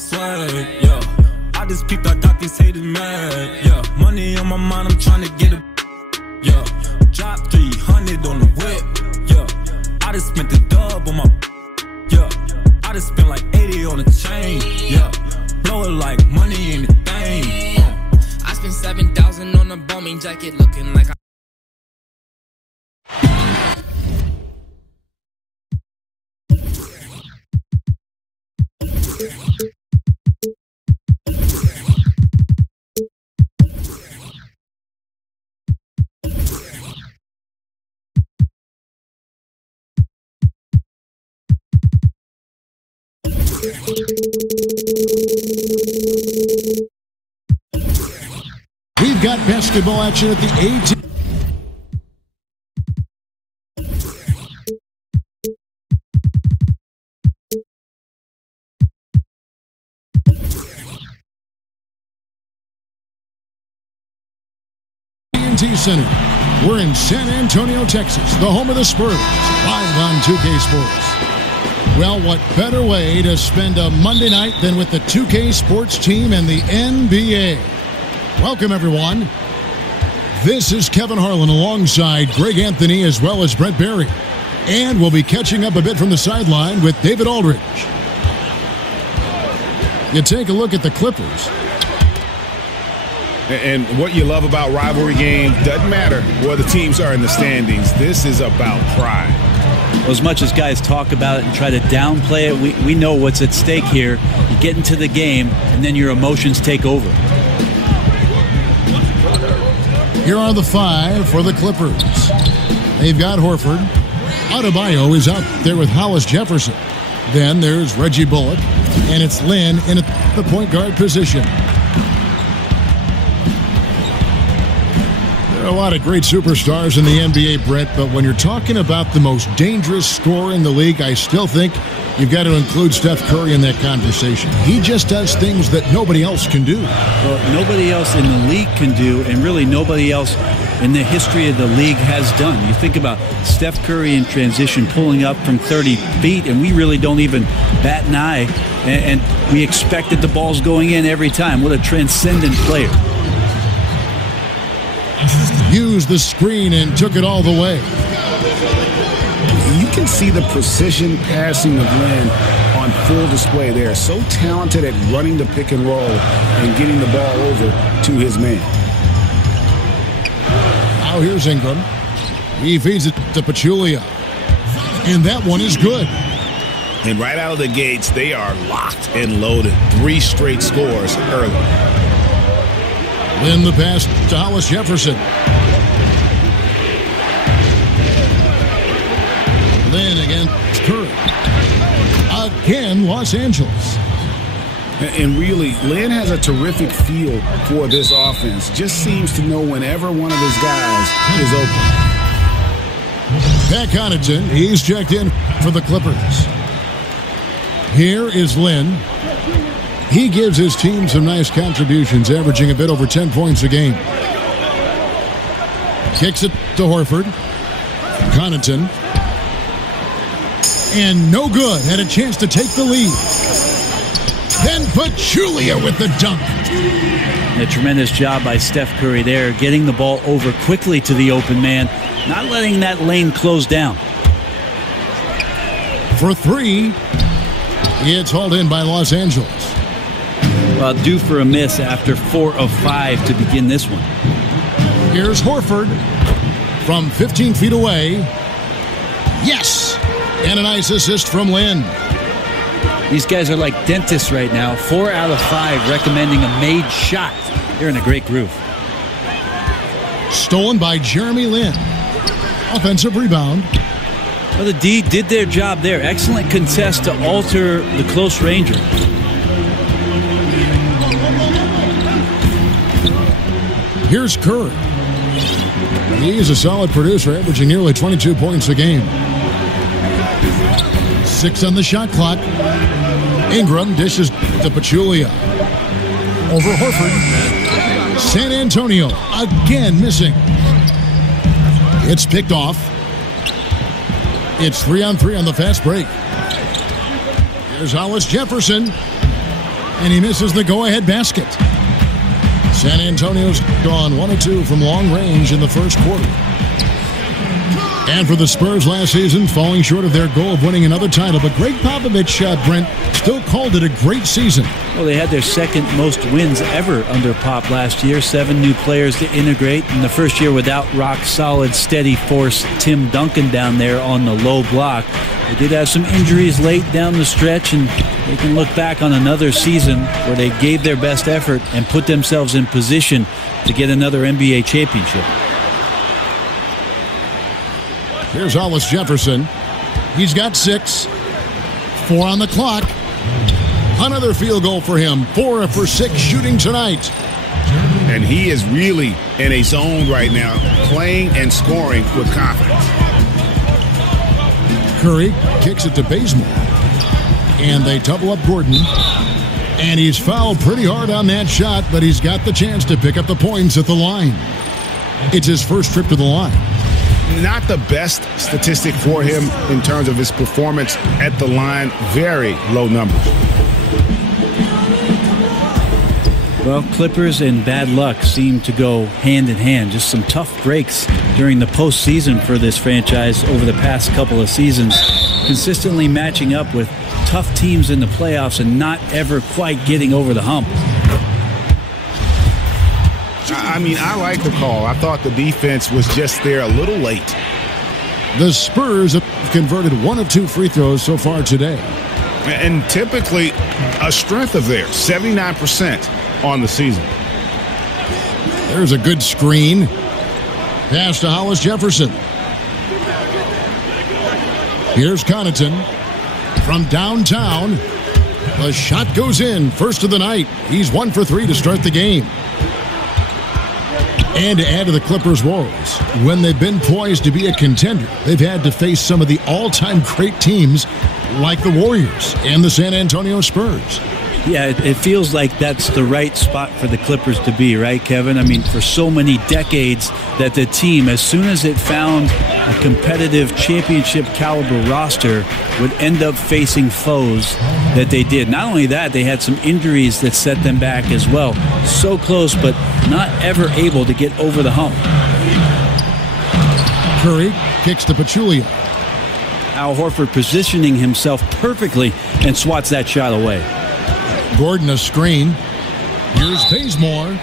Swag, yeah. I just peeped, I got these haters mad, yeah. Money on my mind, I'm trying to get it, yeah. Drop 300 on the whip, yeah. I just spent the dub on my, yeah. I just spent like 80 on the chain, yeah. Blow it like money ain't a thing. I spent 7,000 on a bombing jacket, looking like We've got basketball action at the A-team. Center. We're in San Antonio, Texas, the home of the Spurs, live on 2K Sports. Well, what better way to spend a Monday night than with the 2K Sports team and the NBA? Welcome, everyone. This is Kevin Harlan alongside Greg Anthony as well as Brent Barry. And we'll be catching up a bit from the sideline with David Aldridge. You take a look at the Clippers. And what you love about rivalry games, doesn't matter where the teams are in the standings. This is about pride. Well, as much as guys talk about it and try to downplay it, we know what's at stake here. You get into the game, and then your emotions take over. Here are the five for the Clippers. They've got Horford. Adebayo is out there with Hollis Jefferson. Then there's Reggie Bullock, and it's Lynn in the point guard position. There are a lot of great superstars in the NBA, Brett, but when you're talking about the most dangerous scorer in the league, I still think you've got to include Steph Curry in that conversation. He just does things that nobody else can do. Well, nobody else in the league can do, and really nobody else in the history of the league has done. You think about Steph Curry in transition pulling up from 30 feet, and we really don't even bat an eye, and we expect that the ball's going in every time. What a transcendent player. Used the screen and took it all the way. You can see the precision passing of Lynn on full display there. So talented at running the pick and roll and getting the ball over to his man. Now here's Ingram. He feeds it to Pachulia. And that one is good. And right out of the gates, they are locked and loaded. 3 straight scores early. Then the pass to Hollis Jefferson. Lynn against Curry. Again, Los Angeles. And really, Lynn has a terrific feel for this offense. Just seems to know whenever one of his guys is open. Pat Connaughton, he's checked in for the Clippers. Here is Lynn. He gives his team some nice contributions, averaging a bit over 10 points a game. Kicks it to Horford. Connaughton. And no good. Had a chance to take the lead. Then Pachulia with the dunk. A tremendous job by Steph Curry there, getting the ball over quickly to the open man, not letting that lane close down. For 3, it's hauled in by Los Angeles. Well, due for a miss after 4 of 5 to begin this one. Here's Horford from 15 feet away. Yes! And a nice assist from Lynn. These guys are like dentists right now. 4 out of 5 recommending a made shot. They're in a great groove. Stolen by Jeremy Lin. Offensive rebound. Well, the D did their job there. Excellent contest to alter the close ranger. Here's Curry. He's a solid producer, averaging nearly 22 points a game. 6 on the shot clock. Ingram dishes to Pachulia. Over Horford. San Antonio again missing. It's picked off. It's 3-on-3 on the fast break. Here's Hollis Jefferson. And he misses the go-ahead basket. San Antonio's gone 1 of 2 from long range in the first quarter. And for the Spurs last season, falling short of their goal of winning another title. But Greg Popovich, Brent, still called it a great season. Well, they had their second most wins ever under Pop last year. 7 new players to integrate in the first year without rock-solid, steady force Tim Duncan down there on the low block. They did have some injuries late down the stretch, and they can look back on another season where they gave their best effort and put themselves in position to get another NBA championship. Here's Hollis Jefferson. He's got 6. 4 on the clock. Another field goal for him. 4 for 6 shooting tonight. And he is really in a zone right now, playing and scoring with confidence. Curry kicks it to Bazemore. And they double up Gordon. And he's fouled pretty hard on that shot, but he's got the chance to pick up the points at the line. It's his first trip to the line. Not the best statistic for him in terms of his performance at the line. Very low numbers. Well, Clippers and bad luck seem to go hand in hand. Just some tough breaks during the postseason for this franchise over the past couple of seasons. Consistently matching up with tough teams in the playoffs and not ever quite getting over the hump. I mean, I like the call. I thought the defense was just there a little late. The Spurs have converted 1 of 2 free throws so far today. And typically a strength of theirs, 79% on the season. There's a good screen. Pass to Hollis Jefferson. Here's Connaughton from downtown. The shot goes in. First of the night. He's 1 for 3 to start the game. And to add to the Clippers' woes, when they've been poised to be a contender, they've had to face some of the all-time great teams like the Warriors and the San Antonio Spurs. Yeah, it feels like that's the right spot for the Clippers to be, right, Kevin? I mean, for so many decades that the team, as soon as it found a competitive championship caliber roster, would end up facing foes that they did. Not only that, they had some injuries that set them back as well. So close, but not ever able to get over the hump. Curry kicks to Pachulia. Al Horford positioning himself perfectly and swats that shot away. Gordon a screen. Here's Bazemore.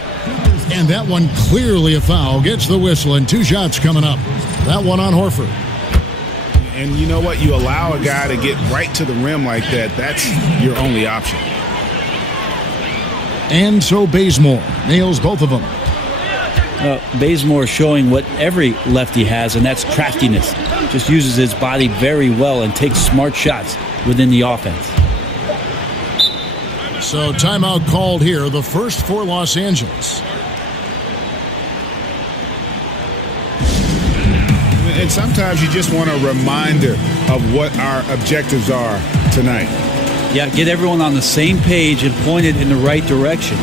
And that one clearly a foul. Gets the whistle and 2 shots coming up. That one on Horford. And you know what? You allow a guy to get right to the rim like that. That's your only option. And so Bazemore nails both of them. Bazemore showing what every lefty has, and that's craftiness. Just uses his body very well and takes smart shots within the offense. So timeout called here, the first for Los Angeles. And sometimes you just want a reminder of what our objectives are tonight. Yeah, get everyone on the same page and point it in the right direction.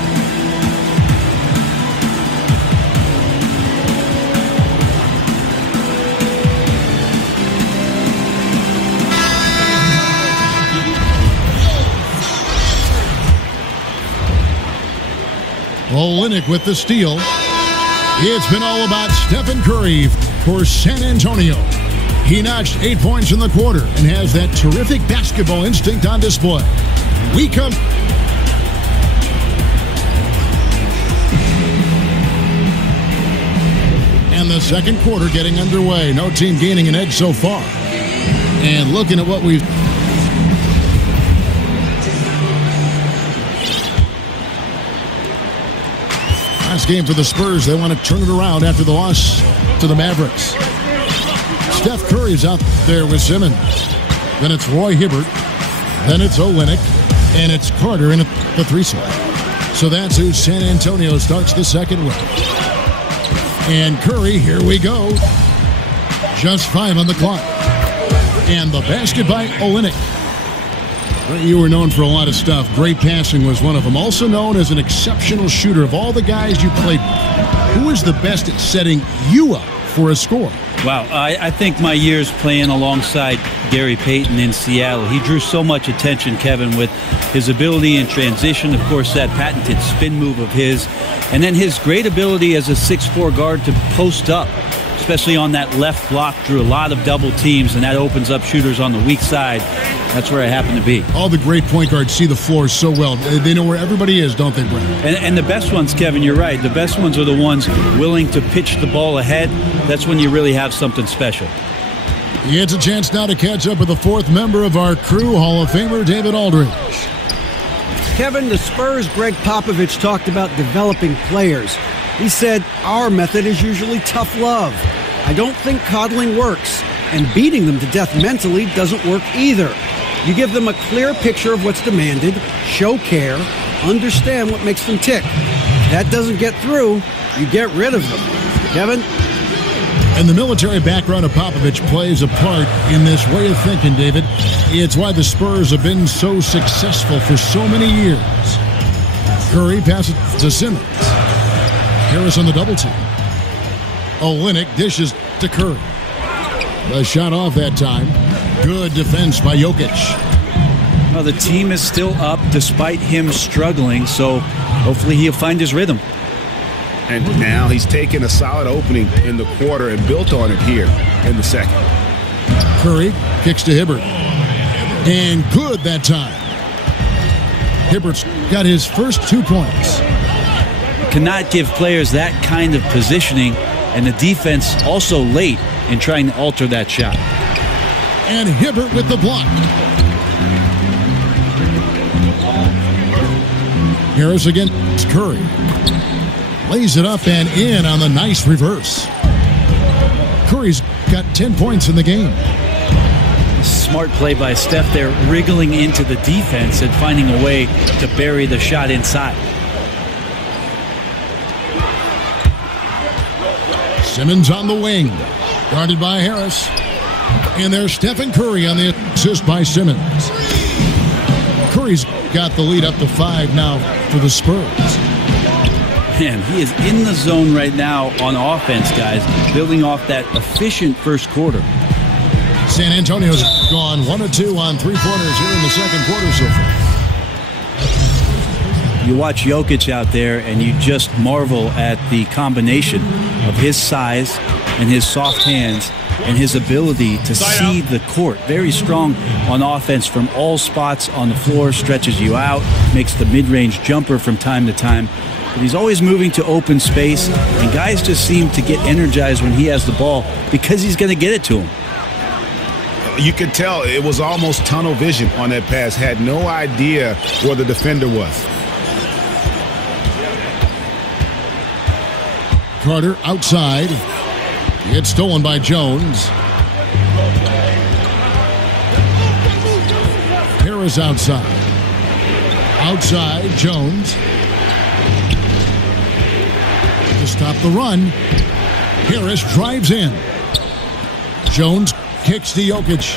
Olynyk with the steal. It's been all about Stephen Curry for San Antonio. He notched 8 points in the quarter and has that terrific basketball instinct on display. We come. And the second quarter getting underway. No team gaining an edge so far. And looking at what we've... Last game for the Spurs. They want to turn it around after the loss to the Mavericks. Steph Curry's out there with Simmons. Then it's Roy Hibbert. Then it's Olynyk. And it's Carter in the 3 slot. So that's who San Antonio starts the second with. And Curry, here we go. Just 5 on the clock. And the basket by Olynyk. You were known for a lot of stuff. Great passing was one of them. Also known as an exceptional shooter. Of all the guys you played with, who is the best at setting you up for a score. Wow, I think my years playing alongside Gary Payton in Seattle, he drew so much attention, Kevin, with his ability in transition, of course, that patented spin move of his, and then his great ability as a 6'4" guard to post up, especially on that left block, drew a lot of double teams, and that opens up shooters on the weak side. That's where I happen to be. All the great point guards see the floor so well. They know where everybody is, don't they, Brent? And the best ones, Kevin, you're right. The best ones are the ones willing to pitch the ball ahead. That's when you really have something special. He gets a chance now to catch up with the fourth member of our crew, Hall of Famer David Aldridge. Kevin, the Spurs' Greg Popovich talked about developing players. He said, our method is usually tough love. I don't think coddling works, and beating them to death mentally doesn't work either. You give them a clear picture of what's demanded, show care, understand what makes them tick. If that doesn't get through, you get rid of them. Kevin? And the military background of Popovich plays a part in this way of thinking, David. It's why the Spurs have been so successful for so many years. Curry passes to Simmons. Harris on the double team. Olynyk dishes to Curry. The shot off that time. Good defense by Jokic. Well, the team is still up despite him struggling, so hopefully he'll find his rhythm. And now he's taken a solid opening in the quarter and built on it here in the second. Curry kicks to Hibbert. And good that time. Hibbert's got his first 2 points. Cannot give players that kind of positioning, and the defense also late in trying to alter that shot. And Hibbert with the block. Harris against Curry. Lays it up and in on the nice reverse. Curry's got 10 points in the game. Smart play by Steph there, wriggling into the defense and finding a way to bury the shot inside. Simmons on the wing. Guarded by Harris. And there's Stephen Curry on the assist by Simmons. Curry's got the lead up to 5 now for the Spurs. Man, he is in the zone right now on offense, guys, building off that efficient first quarter. San Antonio's gone 1 of 2 on 3-pointers here in the second quarter so far. You watch Jokic out there and you just marvel at the combination of his size and his soft hands and his ability to see the court. Very strong on offense from all spots on the floor, stretches you out, makes the mid-range jumper from time to time. But he's always moving to open space, and guys just seem to get energized when he has the ball because he's going to get it to him. You could tell it was almost tunnel vision on that pass. Had no idea where the defender was. Carter outside. It's stolen by Jones. Harris outside. Outside, Jones. To stop the run. Harris drives in. Jones kicks to Jokic.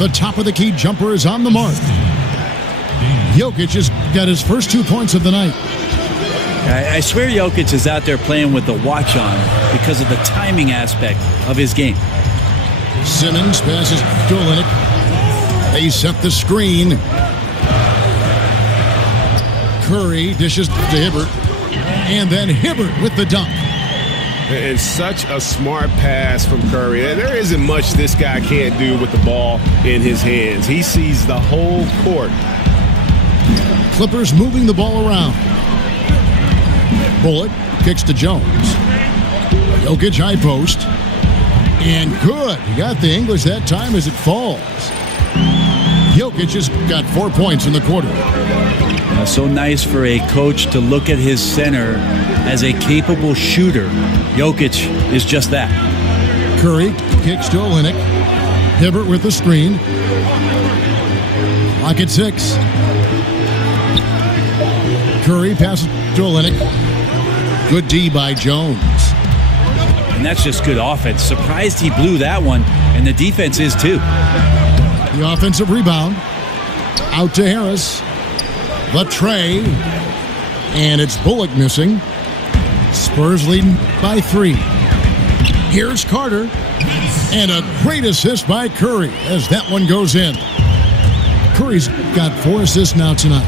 The top of the key jumper is on the mark. Jokic has got his first 2 points of the night. I swear Jokic is out there playing with the watch on because of the timing aspect of his game. Simmons passes to Olynyk. They set the screen. Curry dishes to Hibbert. And then Hibbert with the dunk. It's such a smart pass from Curry. There isn't much this guy can't do with the ball in his hands. He sees the whole court. Clippers moving the ball around. Bullet kicks to Jones. Jokic high post. And good. He got the English that time as it falls. Jokic has got 4 points in the quarter. So nice for a coach to look at his center as a capable shooter. Jokic is just that. Curry kicks to Olynyk. Hibbert with the screen. Lock at 6. Curry passes to Olynyk. Good D by Jones. And that's just good offense. Surprised he blew that one, and the defense is too. The offensive rebound. Out to Harris. The tray. And it's Bullock missing. Spurs leading by 3. Here's Carter. And a great assist by Curry as that one goes in. Curry's got 4 assists now tonight.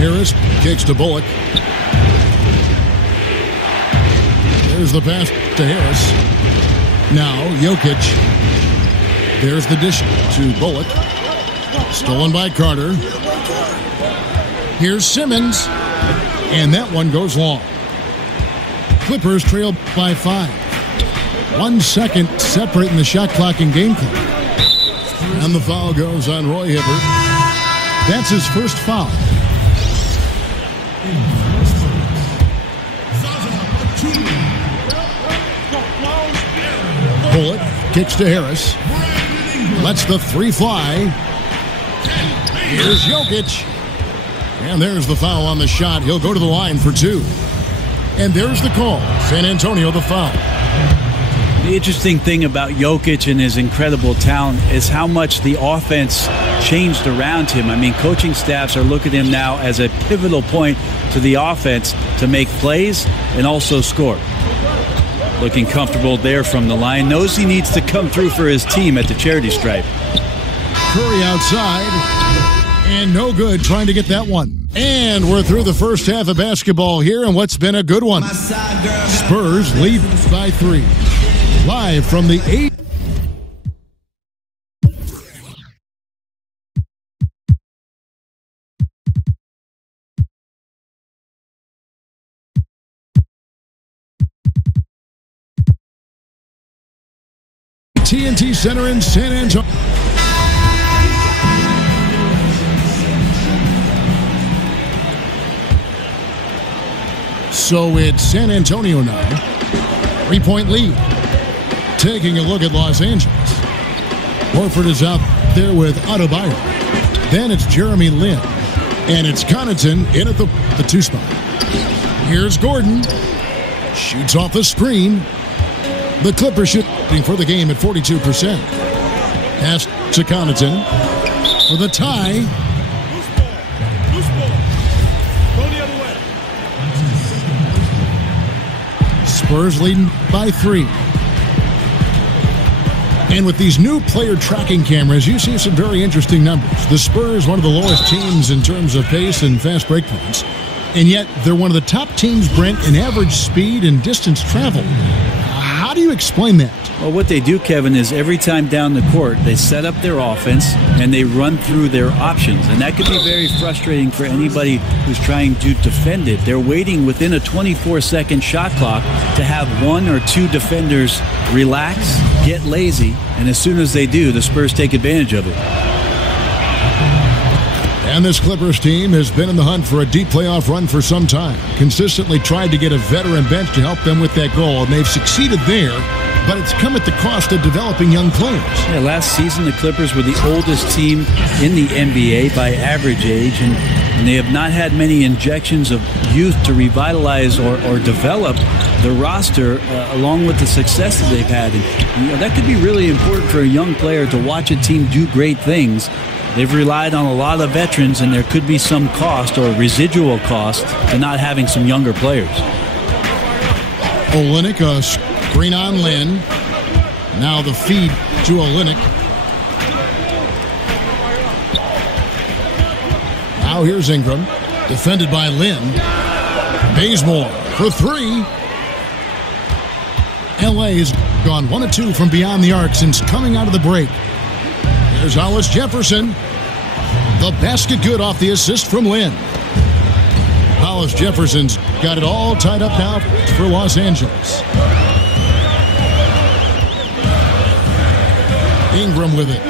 Harris kicks to Bullock. There's the pass to Harris. Now Jokic. There's the dish to Bullock. Stolen by Carter. Here's Simmons. And that one goes long. Clippers trail by 5. 1 second separating the shot clock and game clock. And the foul goes on Roy Hibbert. That's his first foul. Bullock kicks to Harris. Lets the 3 fly. Here's Jokic. And there's the foul on the shot. He'll go to the line for 2. And there's the call. San Antonio the foul. The interesting thing about Jokic and his incredible talent is how much the offense changed around him. I mean, coaching staffs are looking at him now as a pivotal point to the offense to make plays and also score. Looking comfortable there from the line. Knows he needs to come through for his team at the charity stripe. Curry outside. And no good trying to get that one. And we're through the first half of basketball here in what's been a good one. Spurs lead by 3. Live from the 8. TNT Center in San Antonio. So it's San Antonio now. 3-point lead. Taking a look at Los Angeles. Horford is out there with Adebayo. Then it's Jeremy Lin. And it's Connaughton in at the 2 spot. Here's Gordon. Shoots off the screen. The Clippers shooting for the game at 42%. Pass to Connaughton for the tie. Spurs leading by 3. And with these new player tracking cameras, you see some very interesting numbers. The Spurs, one of the lowest teams in terms of pace and fast break points. And yet, they're one of the top teams, Brent, in average speed and distance traveled. How do you explain that? Well, what they do, Kevin, is every time down the court, they set up their offense and they run through their options. And that could be very frustrating for anybody who's trying to defend it. They're waiting within a 24-second shot clock to have 1 or 2 defenders relax, get lazy, and as soon as they do, the Spurs take advantage of it. And this Clippers team has been in the hunt for a deep playoff run for some time. Consistently tried to get a veteran bench to help them with that goal, and they've succeeded there, but it's come at the cost of developing young players. Yeah, last season the Clippers were the oldest team in the NBA by average age, and they have not had many injections of youth to revitalize or develop the roster along with the success that they've had. And that could be really important for a young player to watch a team do great things. They've relied on a lot of veterans, and there could be some cost or residual cost to not having some younger players. Olynyk, a screen on Lin. Now the feed to Olynyk. Now here's Ingram, defended by Lin. Bazemore for 3. LA has gone 1 of 2 from beyond the arc since coming out of the break. There's Hollis Jefferson. The basket good off the assist from Lin. Hollis Jefferson's got it all tied up now for Los Angeles. Ingram with it.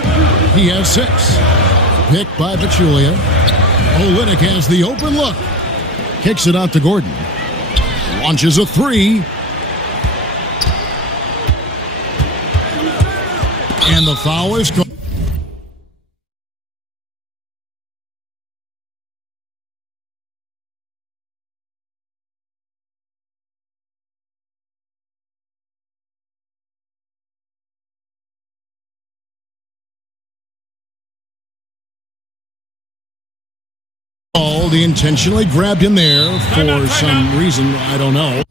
He has 6. Picked by Pachulia. Olynyk has the open look. Kicks it out to Gordon. Launches a 3. And the foul is called. He intentionally grabbed him there for some reason, I don't know.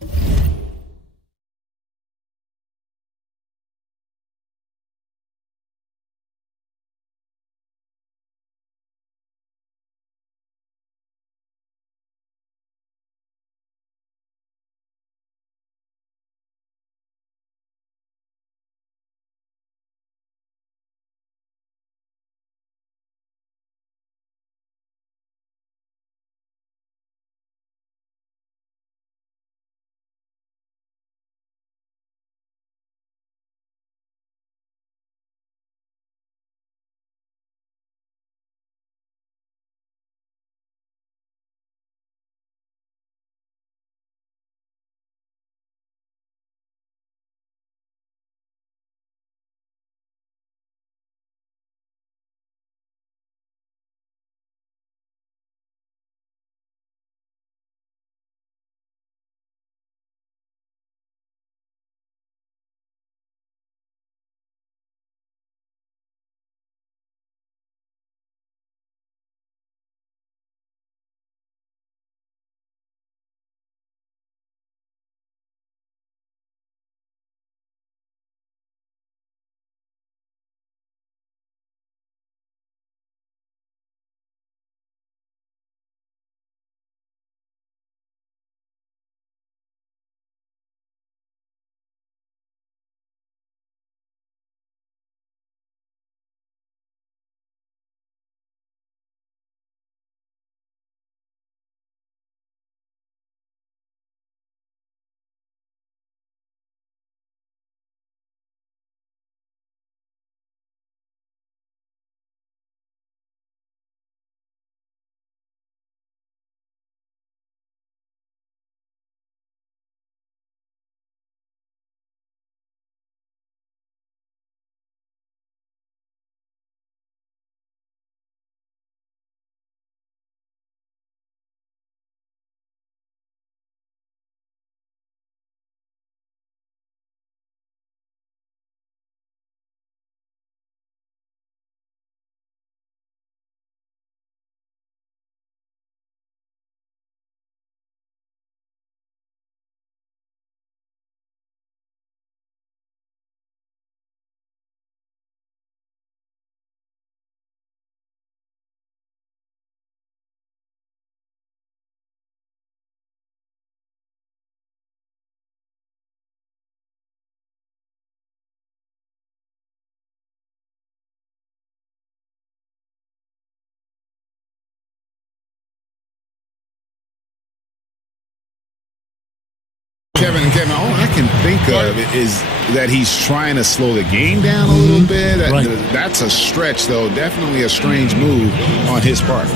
Kevin, all I can think of is that he's trying to slow the game down a little bit. Right. That's a stretch, though. Definitely a strange move on his part.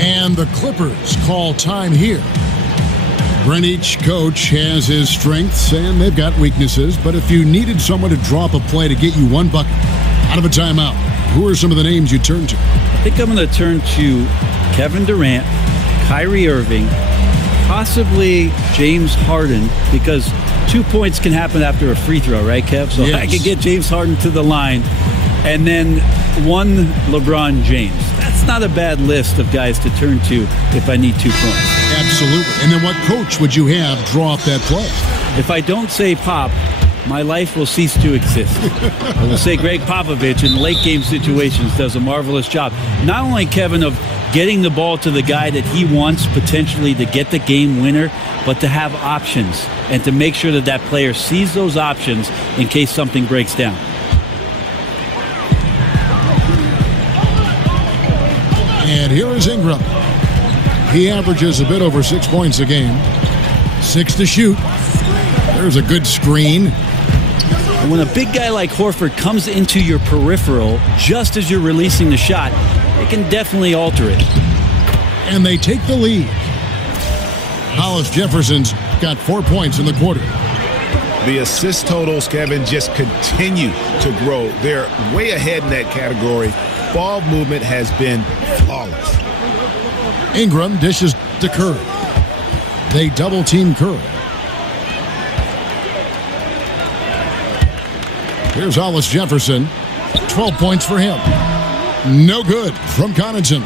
And the Clippers call time here. Each coach has his strengths, and they've got weaknesses. But if you needed someone to drop a play to get you one bucket out of a timeout, who are some of the names you turn to? I think I'm going to turn to Kevin Durant, Kyrie Irving, possibly James Harden, because 2 points can happen after a free throw, right, Kev? So yes. I could get James Harden to the line, and then one LeBron James. That's not a bad list of guys to turn to if I need 2 points. Absolutely. And then what coach would you have draw up that play? If I don't say Pop, my life will cease to exist. I will say Greg Popovich in late game situations does a marvelous job. Not only, Kevin, of getting the ball to the guy that he wants potentially to get the game winner, but to have options and to make sure that that player sees those options in case something breaks down. And here is Ingram. He averages a bit over 6 points a game. 6 to shoot. There's a good screen. And when a big guy like Horford comes into your peripheral just as you're releasing the shot, it can definitely alter it. And they take the lead. Hollis Jefferson's got 4 points in the quarter. The assist totals, Kevin, just continue to grow. They're way ahead in that category. Ball movement has been flawless. Ingram dishes to Curry. They double-team Curry. Here's Hollis Jefferson. 12 points for him. No good from Connaughton.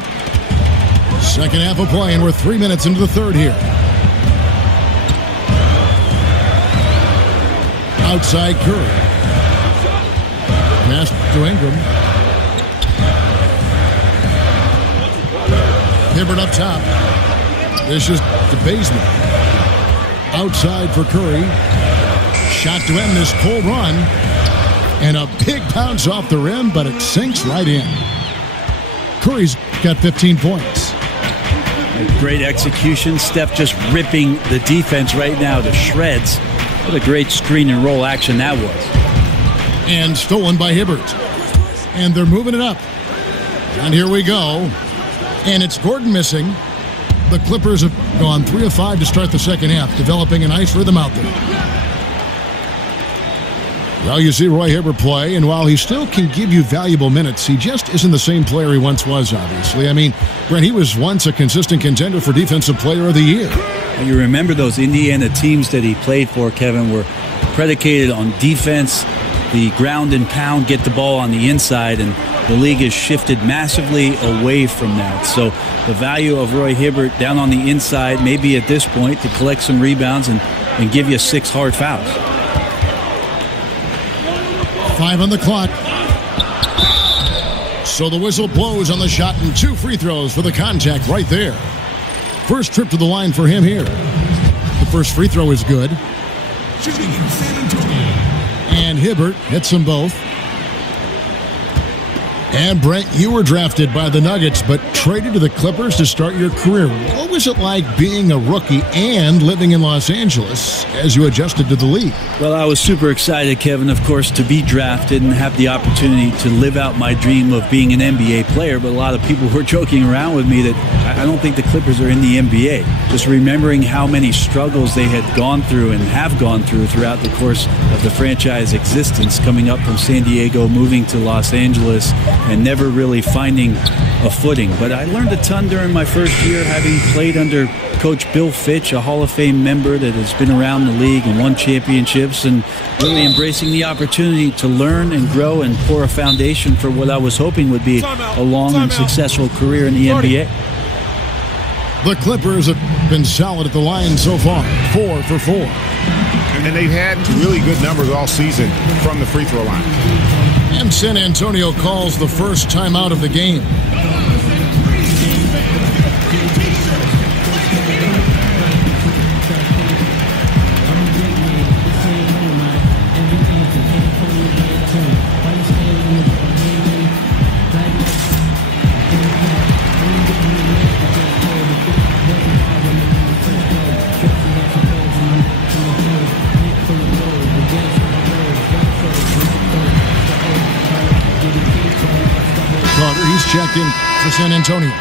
Second half of play, and we're 3 minutes into the third here. Outside Curry. Pass to Ingram. Hibbert up top. This is to Bazemore. Outside for Curry. Shot to end this cold run. And a big bounce off the rim, but it sinks right in. Curry's got 15 points. Great execution. Steph just ripping the defense right now to shreds. What a great screen and roll action that was. And stolen by Hibbert. And they're moving it up. And here we go. And it's Gordon missing. The Clippers have gone 3 of 5 to start the second half, developing a nice rhythm out there. Well, you see Roy Hibbert play, and while he still can give you valuable minutes, he just isn't the same player he once was, obviously. I mean, Brent, he was once a consistent contender for Defensive Player of the Year. You remember those Indiana teams that he played for, Kevin, were predicated on defense, the ground and pound, get the ball on the inside, and the league has shifted massively away from that. So the value of Roy Hibbert down on the inside, maybe at this point, to collect some rebounds and give you 6 hard fouls. 5 on the clock. So the whistle blows on the shot, and 2 free throws for the contact right there. First trip to the line for him here. The first free throw is good. And Hibbert hits them both. And Brent, you were drafted by the Nuggets, but traded to the Clippers to start your career. What was it like being a rookie and living in Los Angeles as you adjusted to the league? Well, I was super excited, Kevin, of course, to be drafted and have the opportunity to live out my dream of being an NBA player. But a lot of people were joking around with me that I don't think the Clippers are in the NBA. Just remembering how many struggles they had gone through and have gone through throughout the course of the franchise existence, coming up from San Diego, moving to Los Angeles, and never really finding a footing. But I learned a ton during my first year, having played under Coach Bill Fitch, a Hall of Fame member that has been around the league and won championships, and really embracing the opportunity to learn and grow and pour a foundation for what I was hoping would be a long and successful career in the NBA. The Clippers have been solid at the line so far, 4 for 4. And they've had really good numbers all season from the free throw line. And San Antonio calls the first timeout of the game. starter. He's checked in for San Antonio.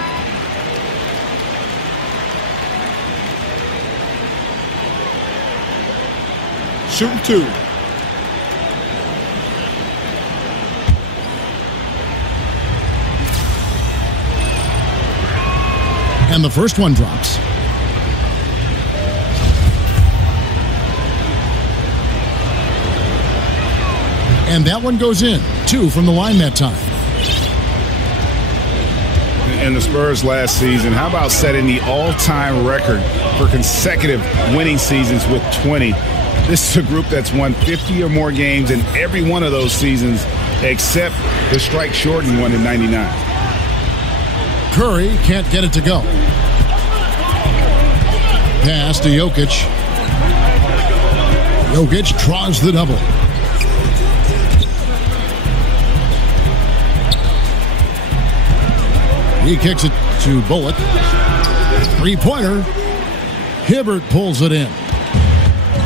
Shooting 2. And the first one drops. And that one goes in. 2 from the line that time. And the Spurs last season, how about setting the all-time record for consecutive winning seasons with 20? This is a group that's won 50 or more games in every one of those seasons except the strike-shortened one in 99. Curry can't get it to go. Pass to Jokic. Jokic draws the double. He kicks it to Bullock. Three-pointer. Hibbert pulls it in.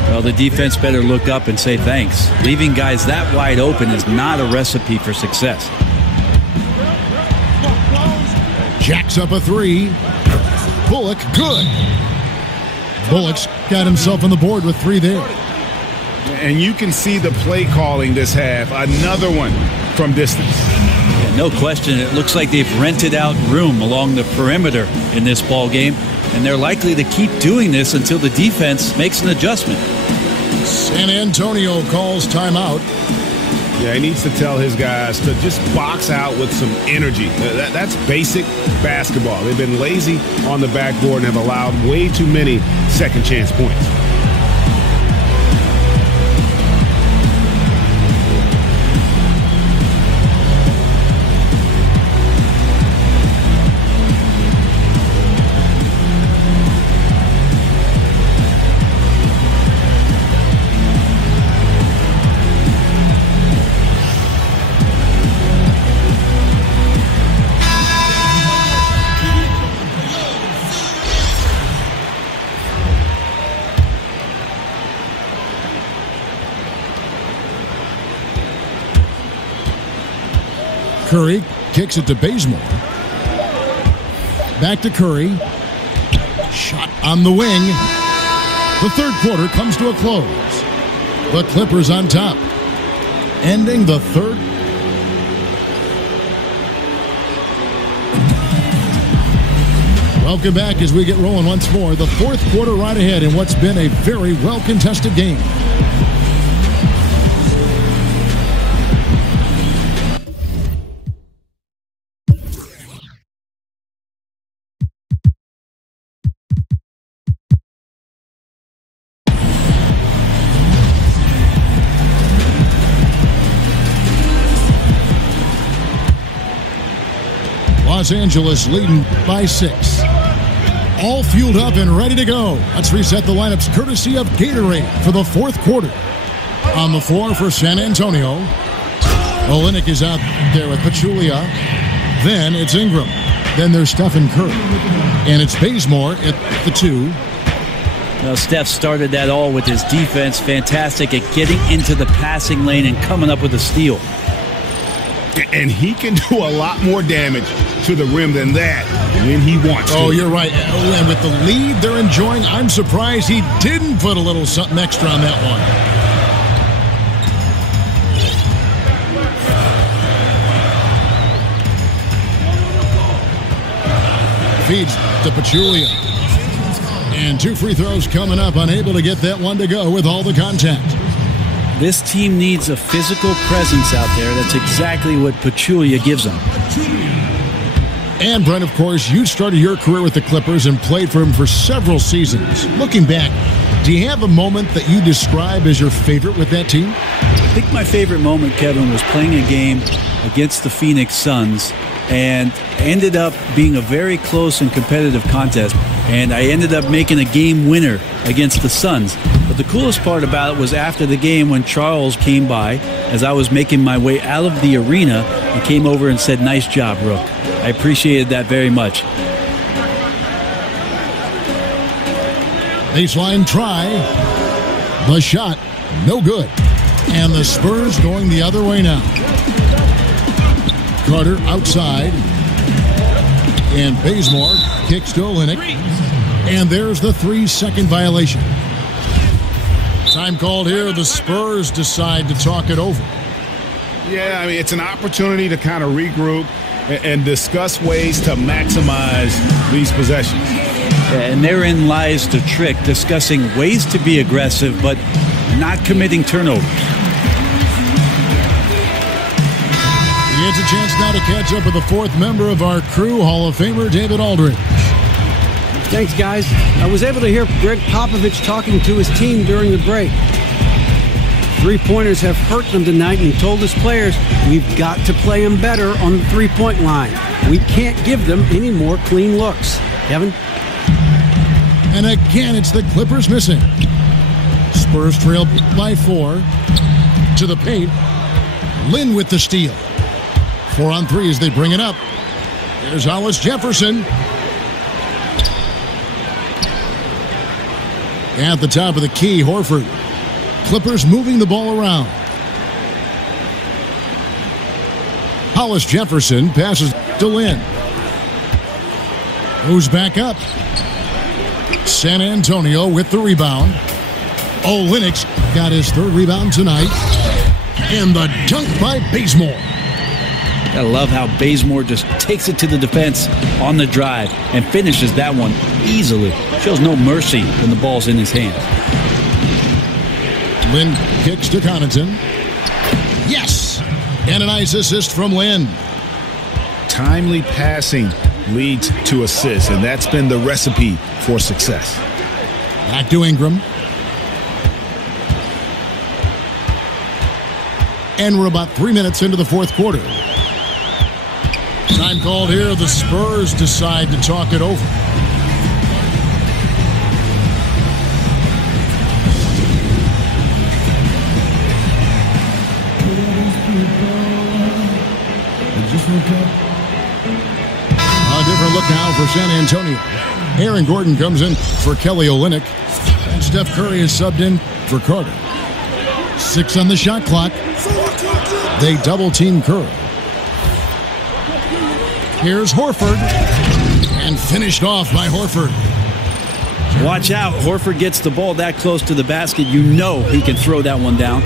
Well, the defense better look up and say thanks. Leaving guys that wide open is not a recipe for success. Jacks up a 3. Bullock, good. Bullock's got himself on the board with 3 there. And you can see the play calling this half. Another one from distance. Yeah, no question. It looks like they've rented out room along the perimeter in this ball game, and they're likely to keep doing this until the defense makes an adjustment. San Antonio calls timeout. Yeah, he needs to tell his guys to just box out with some energy. That's basic basketball. They've been lazy on the backboard and have allowed way too many second chance points. Curry kicks it to Bazemore. Back to Curry. Shot on the wing. The third quarter comes to a close. The Clippers on top. Ending the third. Welcome back as we get rolling once more. The fourth quarter right ahead in what's been a very well-contested game. Los Angeles leading by 6. All fueled up and ready to go. Let's reset the lineups courtesy of Gatorade for the fourth quarter. On the floor for San Antonio, Olynyk is out there with Pachulia. Then it's Ingram. Then there's Stephen Curry. And it's Bazemore at the 2. Well, Steph started that all with his defense. Fantastic at getting into the passing lane and coming up with a steal. And he can do a lot more damage to the rim than that when he wants to. Oh, you're right. And with the lead they're enjoying, I'm surprised he didn't put a little something extra on that one. Feeds to Pachulia. And 2 free throws coming up. Unable to get that one to go with all the contact. This team needs a physical presence out there. That's exactly what Pachulia gives them. And Brent, of course, you started your career with the Clippers and played for him for several seasons. Looking back, do you have a moment that you describe as your favorite with that team? I think my favorite moment, Kevin, was playing a game against the Phoenix Suns and ended up being a very close and competitive contest. And I ended up making a game winner against the Suns. But the coolest part about it was after the game when Charles came by as I was making my way out of the arena and came over and said, "Nice job, Rook." I appreciated that very much. Baseline try. The shot, no good. And the Spurs going the other way now. Carter outside. And Bazemore kicks to Olynyk. And there's the 3-second violation. Time called here. The Spurs decide to talk it over. Yeah, I mean, it's an opportunity to kind of regroup and discuss ways to maximize these possessions. And therein lies the trick, discussing ways to be aggressive, but not committing turnovers. He gets a chance now to catch up with the fourth member of our crew, Hall of Famer David Aldridge. Thanks, guys. I was able to hear Greg Popovich talking to his team during the break. Three-pointers have hurt them tonight, and he told his players, we've got to play them better on the three-point line. We can't give them any more clean looks. Kevin? And again, it's the Clippers missing. Spurs trail by 4. To the paint. Lynn with the steal. 4 on 3 as they bring it up. There's Hollis Jefferson. At the top of the key, Horford. Clippers moving the ball around. Hollis Jefferson passes to Lynn. Moves back up. San Antonio with the rebound. Olynyk got his third rebound tonight. And the dunk by Bazemore. I love how Bazemore just takes it to the defense on the drive and finishes that one easily. Shows no mercy when the ball's in his hands. Lynn kicks to Connaughton. Yes! And a nice assist from Lynn. Timely passing leads to assists, and that's been the recipe for success. Back to Ingram. And we're about 3 minutes into the fourth quarter. Time called here. The Spurs decide to talk it over. A different look now for San Antonio. Aaron Gordon comes in for Kelly Olynyk. And Steph Curry is subbed in for Carter. 6 on the shot clock. They double-team Curry. Here's Horford. And finished off by Horford. Watch out. Horford gets the ball that close to the basket. You know he can throw that one down.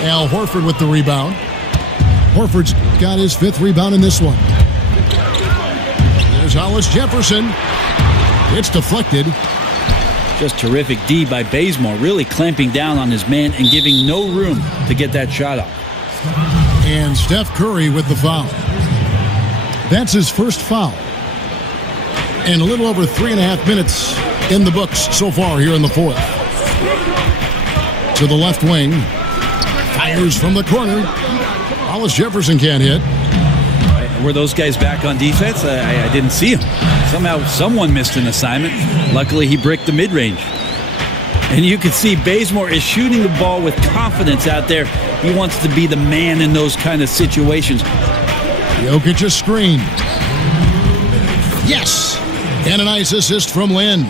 Al Horford with the rebound. Horford's got his 5th rebound in this one. There's Hollis Jefferson. It's deflected. Just terrific D by Bazemore, really clamping down on his man and giving no room to get that shot up. And Steph Curry with the foul. That's his first foul. And a little over 3.5 minutes in the books so far here in the fourth. To the left wing. Fires from the corner. Hollis Jefferson can't hit. Were those guys back on defense? I didn't see him. Somehow someone missed an assignment. Luckily, he bricked the mid-range. And you can see Bazemore is shooting the ball with confidence out there. He wants to be the man in those kind of situations. Jokic a screen. Yes! And a nice assist from Lynn.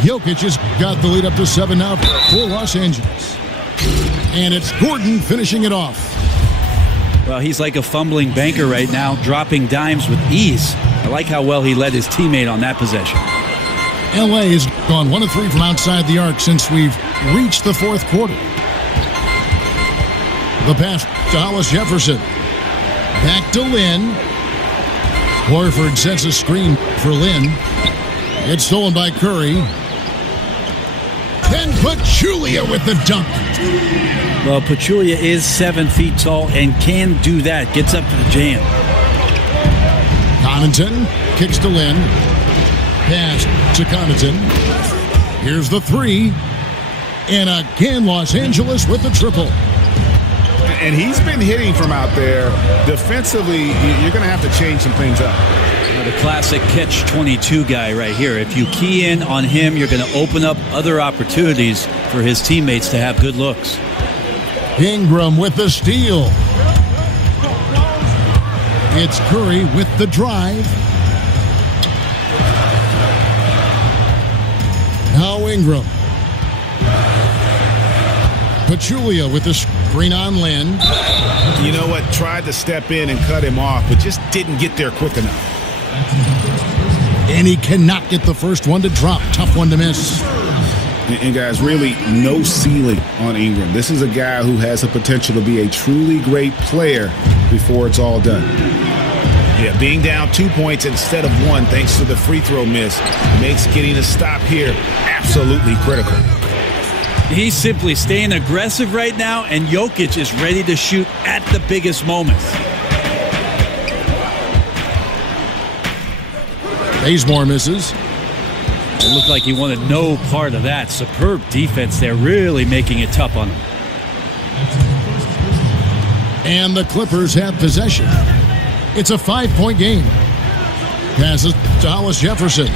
Jokic has got the lead up to 7 now for Los Angeles. And it's Gordon finishing it off. Well, he's like a fumbling banker right now, dropping dimes with ease. I like how well he led his teammate on that possession. LA has gone 1 of 3 from outside the arc since we've reached the fourth quarter. The pass to Hollis Jefferson. Back to Lynn. Horford sets a screen for Lynn. It's stolen by Curry. Then Pachulia with the dunk. Well, Pachulia is 7 feet tall and can do that. Gets up to the jam. Connaughton kicks to Lynn. Pass to Connaughton. Here's the 3. And again, Los Angeles with the triple. And he's been hitting from out there. Defensively, you're going to have to change some things up. The classic catch-22 guy right here. If you key in on him, you're going to open up other opportunities for his teammates to have good looks. Ingram with the steal. It's Curry with the drive. Now Ingram. Pachulia with the Screen on Lynn. You know what? Tried to step in and cut him off, but just didn't get there quick enough. And he cannot get the first one to drop. Tough one to miss. And guys, really no ceiling on Ingram. This is a guy who has the potential to be a truly great player before it's all done. Yeah, being down 2 points instead of 1 thanks to the free throw miss makes getting a stop here absolutely critical. He's simply staying aggressive right now, and Jokic is ready to shoot at the biggest moments. Bazemore misses. It looked like he wanted no part of that. Superb defense there, really making it tough on him. And the Clippers have possession. It's a 5-point game. Passes to Hollis Jefferson.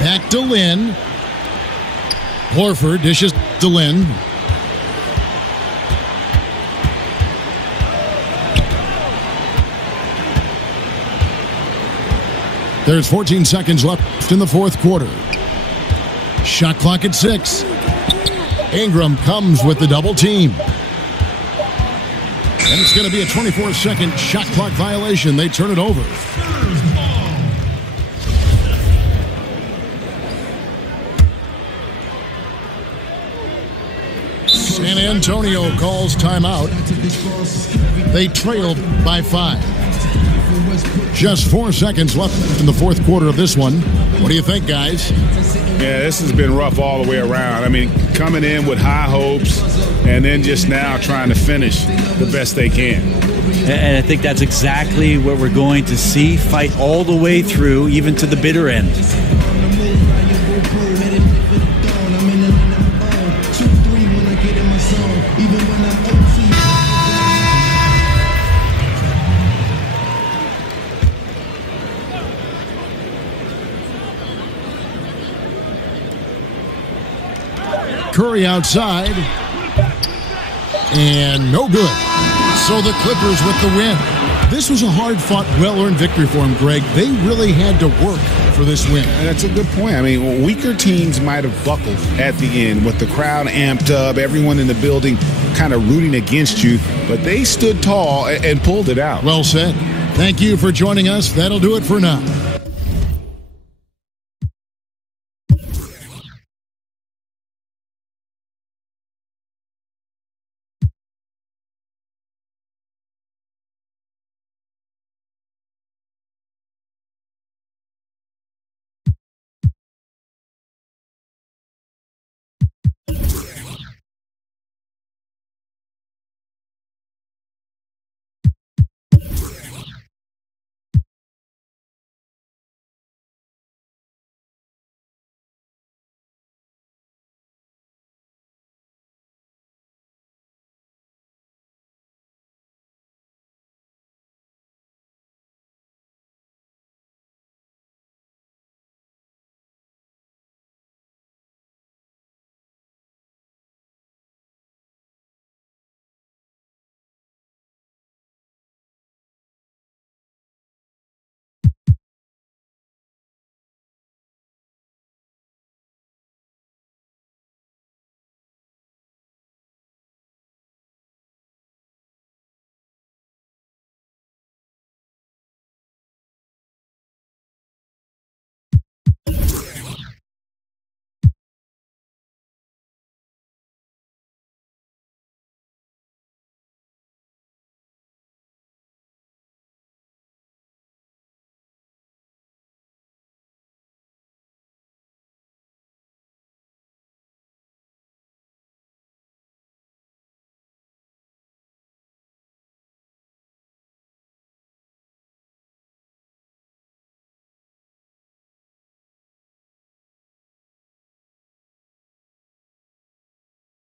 Back to Lynn. Horford dishes to Lynn. There's 14 seconds left in the fourth quarter. Shot clock at 6. Ingram comes with the double team. And it's going to be a 24-second shot clock violation. They turn it over. San Antonio calls timeout. They trail by 5. Just 4 seconds left in the fourth quarter of this one. What do you think, guys? Yeah, this has been rough all the way around. I mean, coming in with high hopes and then just now trying to finish the best they can. And I think that's exactly what we're going to see. Fight all the way through, even to the bitter end. Curry outside. And no good. So the Clippers with the win. This was a hard-fought, well-earned victory for them, Greg. They really had to work for this win. That's a good point. I mean, weaker teams might have buckled at the end with the crowd amped up, everyone in the building kind of rooting against you, but they stood tall and pulled it out. Well said. Thank you for joining us. That'll do it for now.